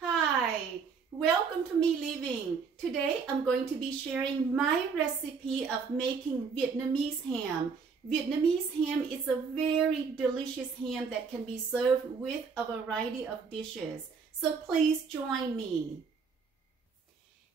Hi, welcome to Me Living. Today I'm going to be sharing my recipe of making Vietnamese ham. Vietnamese ham is a very delicious ham that can be served with a variety of dishes. So please join me.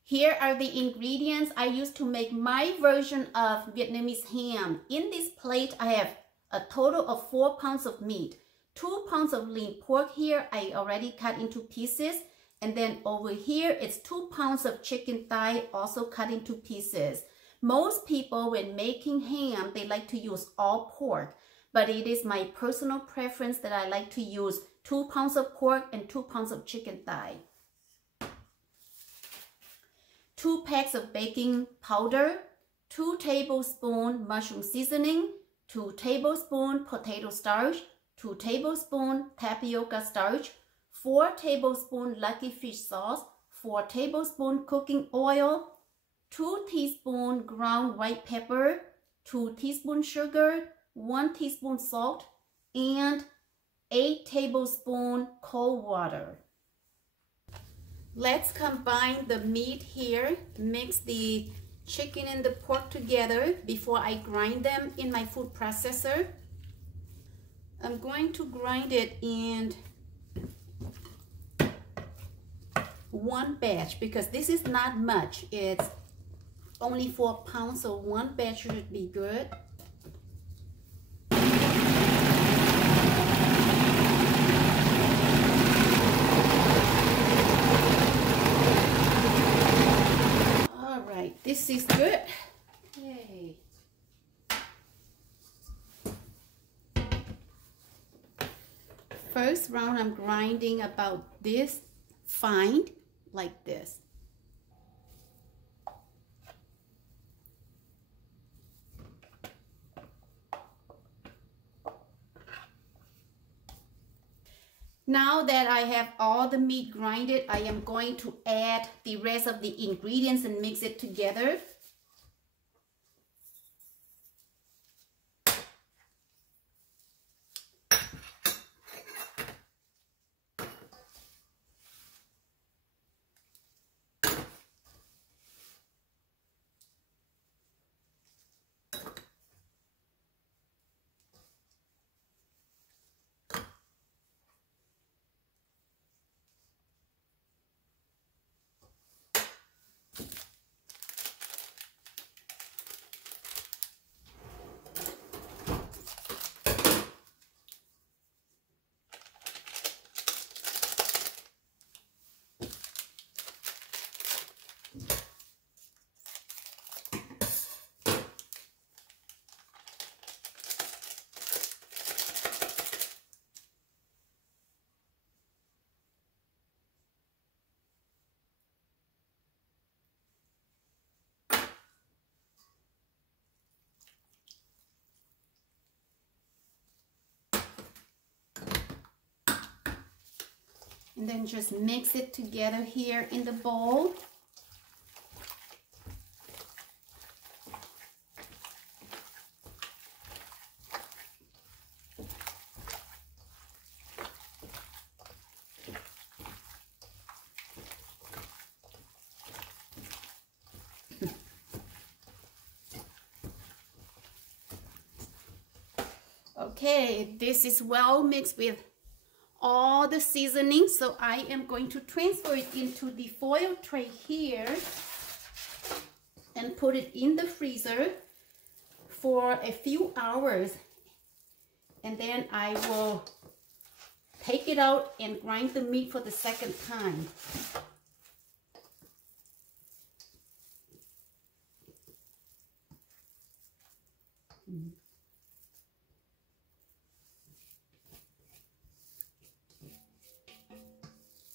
Here are the ingredients I used to make my version of Vietnamese ham. In this plate I have a total of 4 pounds of meat. 2 pounds of lean pork here I already cut into pieces. And then over here it's 2 pounds of chicken thigh also cut into pieces. Most people when making ham, they like to use all pork, but it is my personal preference that I like to use 2 pounds of pork and 2 pounds of chicken thigh. 2 packs of baking powder, 2 tablespoons mushroom seasoning, 2 tablespoons potato starch, 2 tablespoons tapioca starch, 4 tablespoons Lucky fish sauce, 4 tablespoons cooking oil, 2 teaspoons ground white pepper, 2 teaspoons sugar, 1 teaspoon salt, and 8 tablespoons cold water. Let's combine the meat here, mix the chicken and the pork together before I grind them in my food processor. I'm going to grind it in one batch because this is not much. It's only 4 pounds, so one batch should be good. All right, this is good. Yay. First round I'm grinding about this fine, like this. Now that I have all the meat grinded, I am going to add the rest of the ingredients and mix it together. And then just mix it together here in the bowl. Okay, this is well mixed with all the seasoning, so I am going to transfer it into the foil tray here and put it in the freezer for a few hours, and then I will take it out and grind the meat for the second time.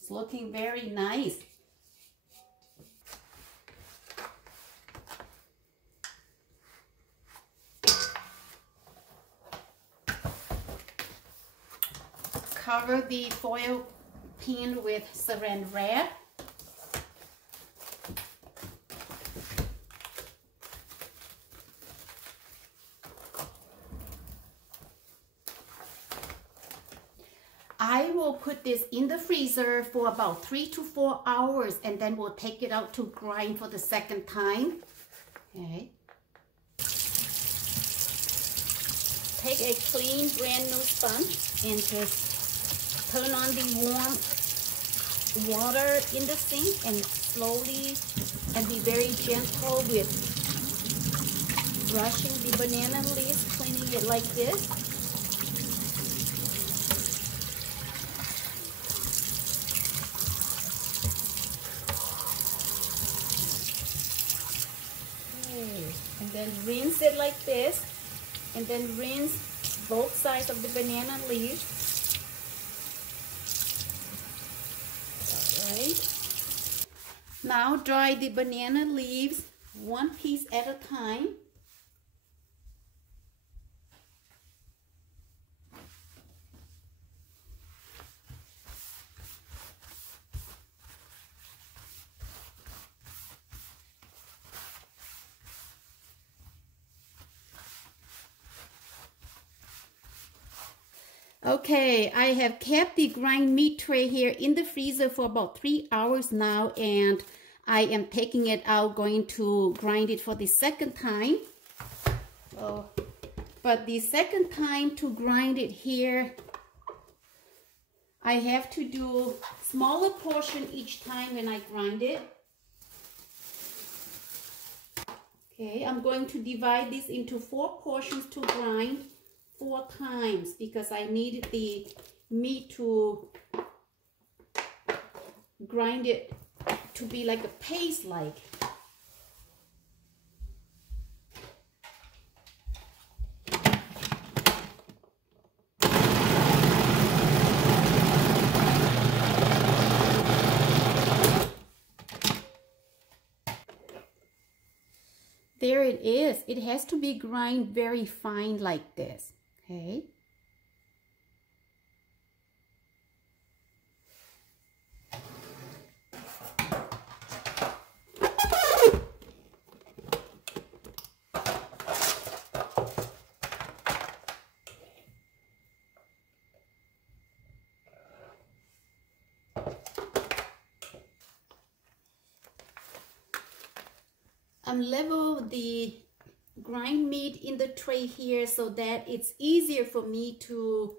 It's looking very nice. Cover the foil pan with saran wrap. will put this in the freezer for about 3 to 4 hours, and then we'll take it out to grind for the second time. Okay. Take a clean, brand new sponge and just turn on the warm water in the sink and slowly and be very gentle with brushing the banana leaves, cleaning it like this. And then rinse it like this, and then rinse both sides of the banana leaves. All right. Now dry the banana leaves one piece at a time. Okay, I have kept the grind meat tray here in the freezer for about 3 hours now, and I am taking it out, going to grind it for the second time. But the second time to grind it here, I have to do smaller portion each time when I grind it. Okay, I'm going to divide this into 4 portions to grind 4 times because I need the meat to grind it to be like a paste like. There it is. It has to be grind very fine like this. Okay. Level the grind meat in the tray here so that it's easier for me to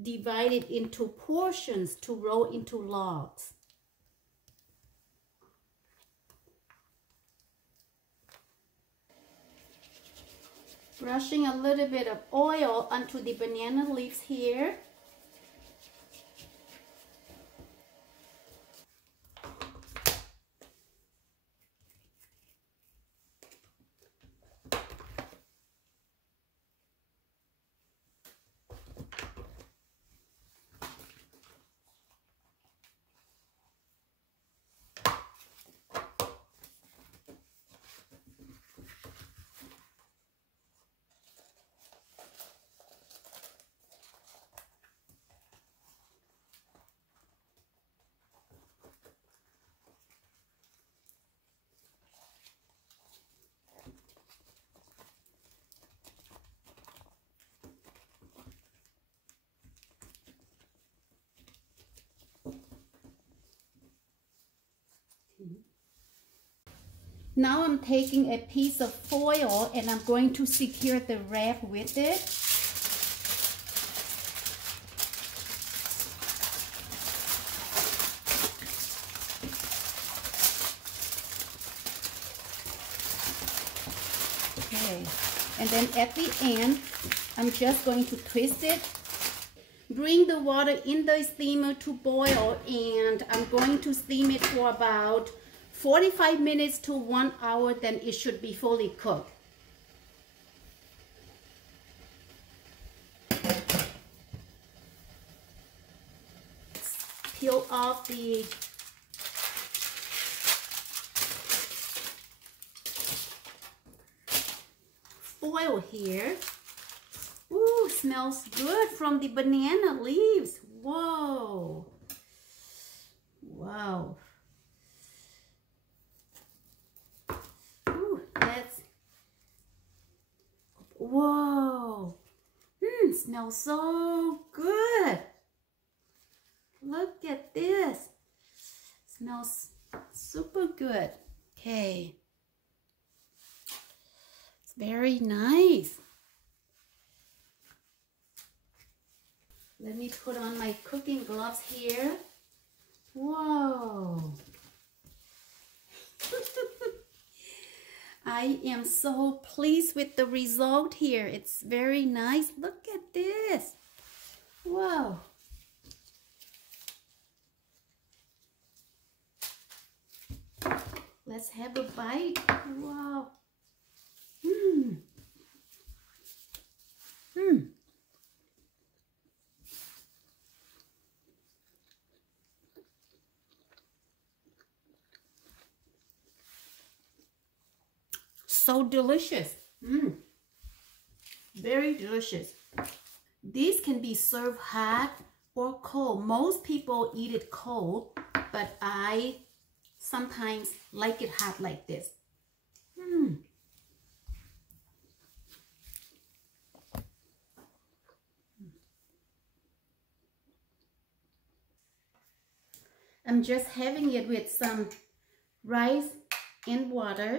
divide it into portions to roll into logs. Brushing a little bit of oil onto the banana leaves here. Now I'm taking a piece of foil and I'm going to secure the wrap with it. Okay, and then at the end, I'm just going to twist it. Bring the water in the steamer to boil, and I'm going to steam it for about 45 minutes to 1 hour, then it should be fully cooked. Peel off the foil here. Ooh, smells good from the banana leaves. Whoa. Wow. Whoa, smells so good. good. Okay. It's very nice. Let me put on my cooking gloves here. Whoa. I am so pleased with the result here. It's very nice. Look at this. Whoa. Let's have a bite. Wow. Mmm. Mmm. So delicious. Mmm. Very delicious. These can be served hot or cold. Most people eat it cold, but I sometimes like it hot like this. Mmm. I'm just having it with some rice and water.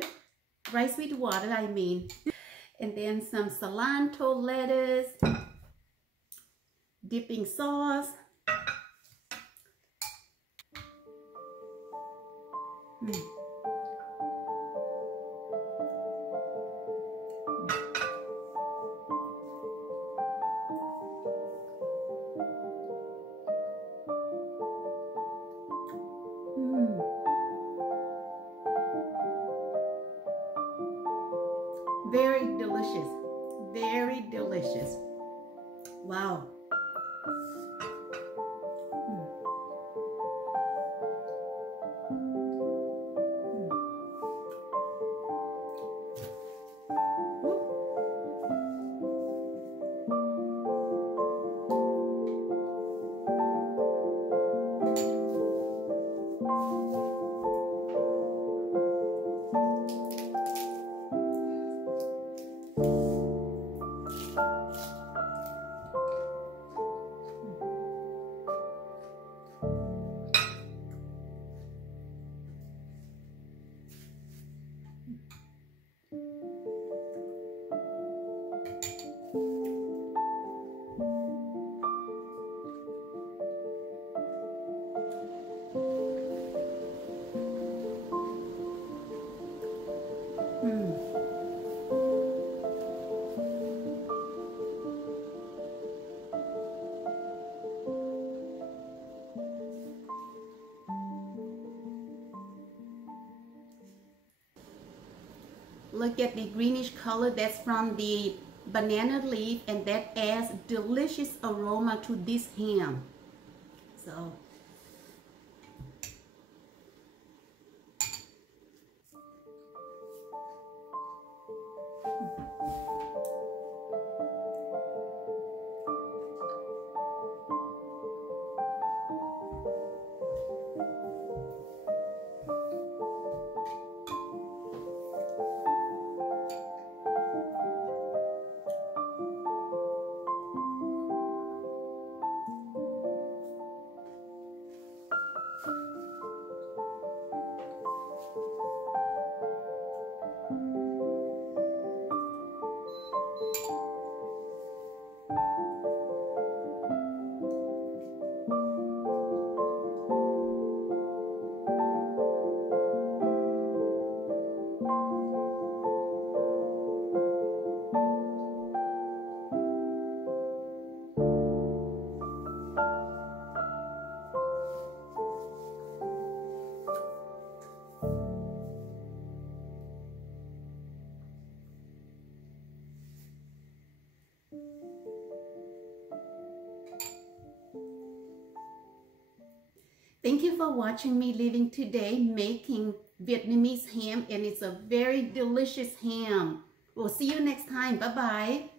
Rice with water, I mean. And then some cilantro, lettuce, dipping sauce. Mm. Mm. Very delicious. Very delicious. Wow. Look at the greenish color. That's from the banana leaf, and that adds delicious aroma to this ham. So thank you for watching me living today making Vietnamese ham, and it's a very delicious ham. We'll see you next time. Bye-bye.